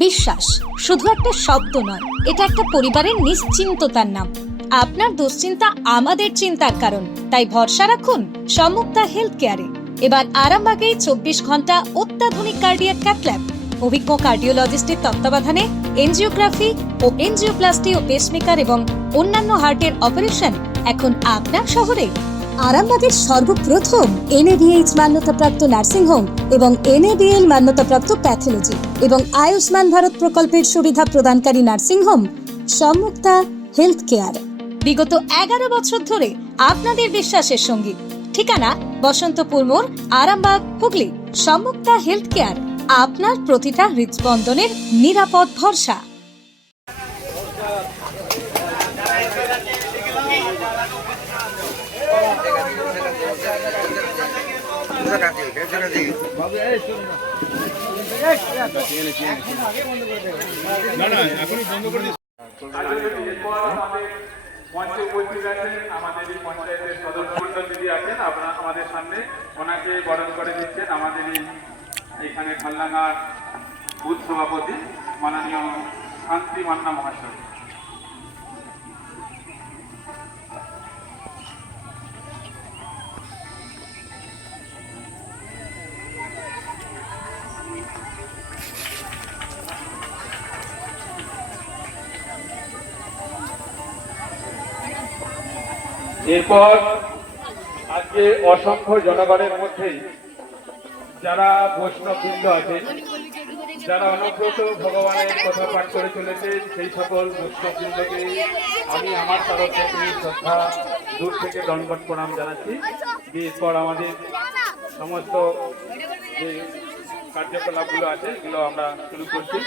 বিশ্বাস শুধু একটা শব্দ নয়, এটা একটা পরিবারের নিশ্চিন্ততার নাম। আপনার দুশ্চিন্তা আমাদের চিন্তার কারণ, তাই ভরসা রাখুন সম্মুক্তা হেলথ কেয়ারে। এবার আরামবাগেই 24 ঘন্টা অত্যাধুনিক কার্ডিয়াক ক্যাথল্যাব, অভিজ্ঞ কার্ডিওলজিস্টের তত্ত্বাবধানে এনজিওগ্রাফি ও এনজিওপ্লাস্টি ও পেসমেকার এবং অন্যান্য হার্টের অপারেশন এখন আপনার শহরে। আরামবাগের সর্বপ্রথম NABH মান্যতাপ্রাপ্ত নার্সিংহোম এবং NABL মান্যতাপ্রাপ্ত প্যাথোলজি এবং আয়ুষ্মান ভারত প্রকল্পের সুবিধা প্রদানকারী নার্সিংহোম সম্মুক্তা হেলথ কেয়ার। বিগত 11 বছর ধরে আপনাদের বিশ্বাসের সঙ্গী। ঠিকানা বসন্তপুর মোড়, আরামবাগ, হুগলি। সম্মুক্তা হেলথ কেয়ার, আপনার প্রতিটা হৃদস্পন্দনের নিরাপদ ভরসা। মঞ্চে উপস্থিত আছেন আমাদের এই পঞ্চায়েতের সদস্য দিদি আছেন, আপনারা আমাদের সামনে ওনাকে বরণ করে দিচ্ছেন আমাদের এইখানে খালডাঙ্গার বুথ সভাপতি মাননীয় শান্তি মান্না মহাশয়। এরপর আজকে অসংখ্য জনগণের মধ্যেই যারা বৈষ্ণববৃন্দ আছেন, যারা অনুব্রত ভগবানের কথা পাঠ করে চলেছে, সেই সকল বৈষ্ণববৃন্দকে আমি আমার তরফ থেকে শ্রদ্ধা দূর থেকে দণ্ডবত প্রণাম জানাচ্ছি। এরপর আমাদের সমস্ত যে কার্যকলাপগুলো আছে এগুলো আমরা শুরু করছি।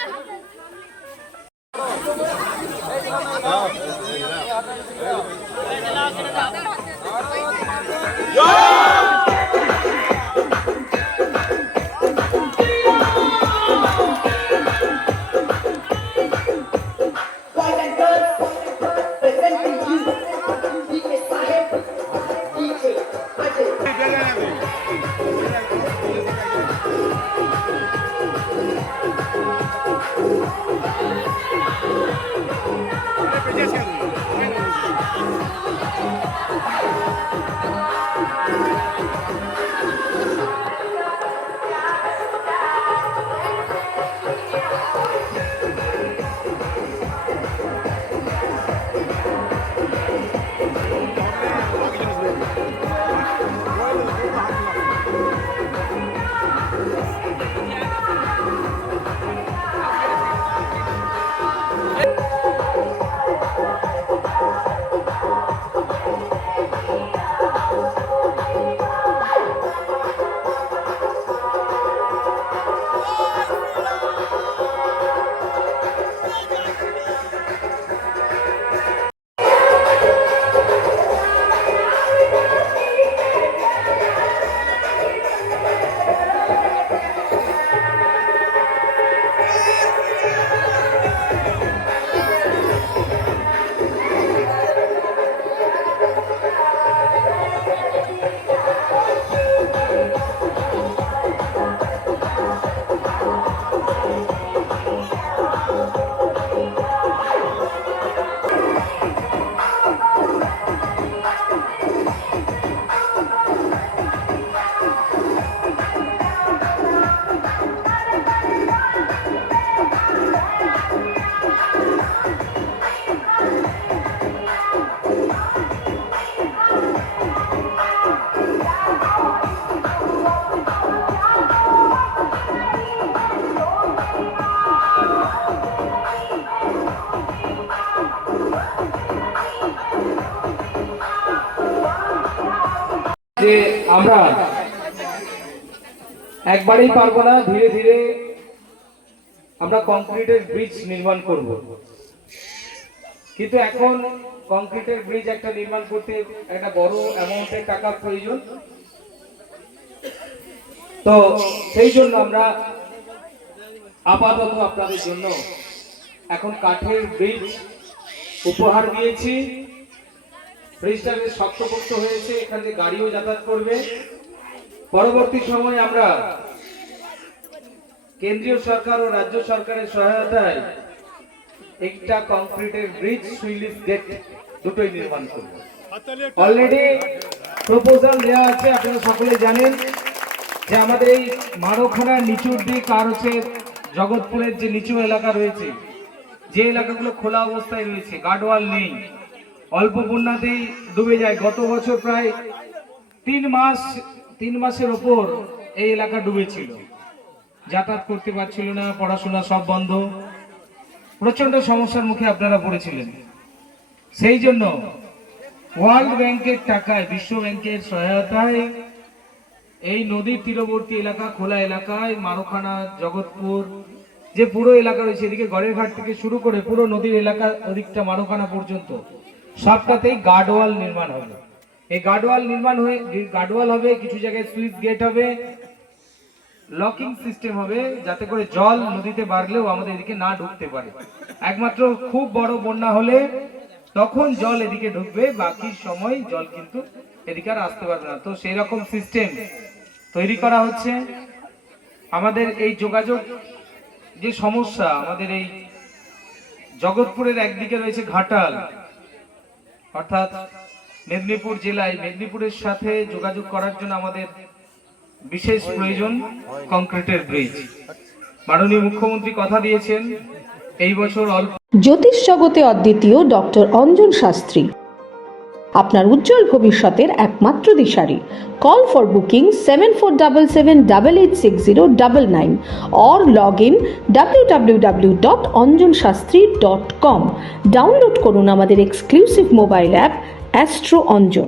যে আমরা একবারেই পারবো না, ধীরে ধীরে আমরা কংক্রিটের ব্রিজ নির্মাণ করব, কিন্তু এখন কংক্রিটের ব্রিজ একটা নির্মাণ করতে একটা বড় অ্যামাউন্টের টাকা প্রয়োজন। তো সেই জন্য আমরা আপাতত আপনাদের জন্য এখন কাঠের ব্রিজ উপহার দিয়েছি। ব্রিজটা বেশ শক্তপোক্ত হয়েছে, এখানে গাড়িও যাতায়াত করবে। পরবর্তী সময় আমরা কেন্দ্রীয় সরকার ও রাজ্য সরকারের সহায়তায় একটা কংক্রিটের ব্রিজ, সুইলিশ গেট দুটোই নির্মাণ করব। অলরেডি প্রপোজাল দেওয়া আছে, আপনারা সকলে জানেন যে আমাদের এই মারোখানার নিচুর দিক আর হচ্ছে জগৎপুরের যে নিচু এলাকা রয়েছে, যে এলাকাগুলো খোলা অবস্থায় রয়েছে, গার্ডওয়াল নেই, অল্প বন্যাতেই ডুবে যায়। গত বছর প্রায় 3 মাসের ওপর এই এলাকা ডুবেছিল, যাতায়াত করতে পারছিল না, পড়াশোনা সব বন্ধ, প্রচন্ড সমস্যার মুখে আপনারা পড়েছিলেন। সেই জন্য ওয়ার্ল্ড ব্যাংকের টাকায়, বিশ্ব ব্যাংকের সহায়তায় এই নদীর তীরবর্তী এলাকা, খোলা এলাকায় মারোখানা, জগৎপুর যে পুরো এলাকা রয়েছে, এদিকে গড়ের ঘাট থেকে শুরু করে পুরো নদীর এলাকা ওদিকটা মারোখানা পর্যন্ত সবটাতেই গার্ডওয়াল নির্মাণ হবে। এই গার্ডওয়াল হবে, কিছু জায়গায় সুইচ গেট হবে, লকিং সিস্টেম হবে, যাতে করে জল নদীতে বাড়লেও আমাদের এদিকে না ঢুকতে পারে। একমাত্র খুব বড় বন্যা হলে তখন জল এদিকে ঢুকবে, বাকি সময় জল কিন্তু এদিকে আর আসতে পারবে না। তো সেই রকম সিস্টেম তৈরি করা হচ্ছে। আমাদের এই যোগাযোগ যে সমস্যা, আমাদের এই জগৎপুরের একদিকে রয়েছে ঘাটাল, অর্থাৎ মেদিনীপুর জেলায়, মেদিনীপুরের সাথে যোগাযোগ করার জন্য আমাদের বিশেষ প্রয়োজন কংক্রিটের ব্রিজ। মাননীয় মুখ্যমন্ত্রী কথা দিয়েছেন এই বছর অল্প। জ্যোতিষ জগতে অদ্বিতীয় ডক্টর অঞ্জন শাস্ত্রী, আপনার উজ্জ্বল ভবিষ্যতের একমাত্র দিশারি। Call for booking 7477886099 or log in www.anjanshastri.com। Download করুন আমাদের exclusive mobile app Astro Anjan.